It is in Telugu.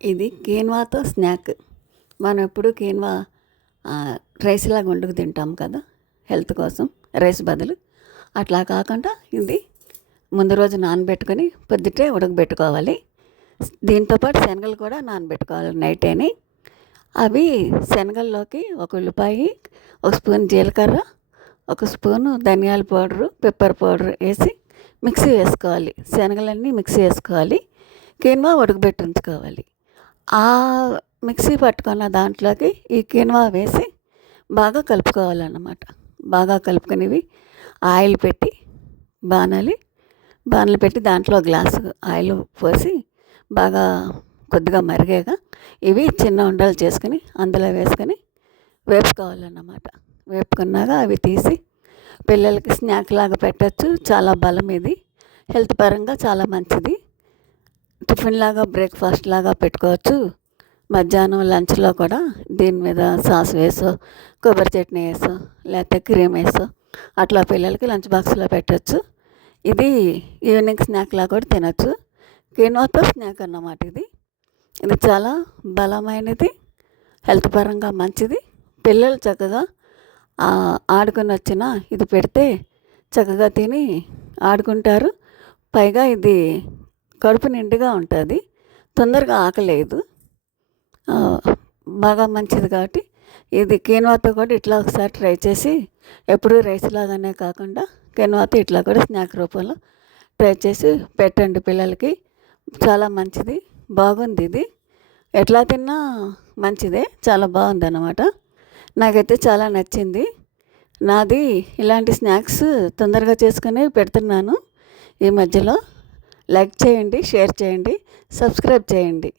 ఇది కీన్వాతో స్నాక్. మనం ఎప్పుడు కీన్వా రైస్ లాగా వండుకు తింటాం కదా హెల్త్ కోసం, రైస్ బదులు. అట్లా కాకుండా ఇది ముందు రోజు నానబెట్టుకొని పొద్దుటే ఉడకబెట్టుకోవాలి. దీంతోపాటు శనగలు కూడా నానబెట్టుకోవాలి నైటేని. అవి శనగల్లోకి ఒక ఉల్లిపాయ, ఒక స్పూన్ జీలకర్ర, ఒక స్పూను ధనియాల పౌడరు, పెప్పర్ పౌడర్ వేసి మిక్సీ వేసుకోవాలి. శనగలన్నీ మిక్సీ వేసుకోవాలి. కీన్వా ఉడకబెట్టి ఉంచుకోవాలి. ఆ మిక్సీ పట్టుకున్న దాంట్లోకి ఈ కీన్వా వేసి బాగా కలుపుకోవాలన్నమాట. బాగా కలుపుకునేవి ఆయిల్ పెట్టి బాణలు పెట్టి దాంట్లో గ్లాసు ఆయిల్ పోసి బాగా కొద్దిగా మరిగాక ఇవి చిన్న ఉండలు చేసుకుని అందులో వేసుకొని వేపుకోవాలన్నమాట. వేపుకున్నాక అవి తీసి పిల్లలకి స్నాక్ లాగా పెట్టచ్చు. చాలా బలం ఇది, హెల్త్ పరంగా చాలా మంచిది. టిఫిన్ లాగా, బ్రేక్ఫాస్ట్ లాగా పెట్టుకోవచ్చు. మధ్యాహ్నం లంచ్లో కూడా దీని మీద సాస్ వేసో, కొబ్బరి చట్నీ వేసో, లేకపోతే క్రీమ్ వేసో అట్లా పిల్లలకి లంచ్ బాక్స్లో పెట్టచ్చు. ఇది ఈవినింగ్ స్నాక్లా కూడా తినచ్చు. కీన్వాతో స్నాక్ అన్నమాట ఇది. ఇది చాలా బలమైనది, హెల్త్ పరంగా మంచిది. పిల్లలు చక్కగా ఆడుకొని వచ్చినా ఇది పెడితే చక్కగా తిని ఆడుకుంటారు. పైగా ఇది కడుపు నిండుగా ఉంటుంది, తొందరగా ఆకలేదు, బాగా మంచిది. కాబట్టి ఇది కీన్వాతో కూడా ఇట్లా ఒకసారి ట్రై చేసి, ఎప్పుడూ రైస్ లాగానే కాకుండా కీన్వాతో ఇట్లా కూడా స్నాక్ రూపంలో ట్రై చేసి పెట్టండి పిల్లలకి. చాలా మంచిది, బాగుంది. ఇది ఎట్లా తిన్నా మంచిదే, చాలా బాగుంది అన్నమాట. నాకైతే చాలా నచ్చింది. నాది ఇలాంటి స్నాక్స్ తొందరగా చేసుకుని పెడుతున్నాను ఈ మధ్యలో. లైక్ చేయండి, షేర్ చేయండి, సబ్స్క్రైబ్ చేయండి.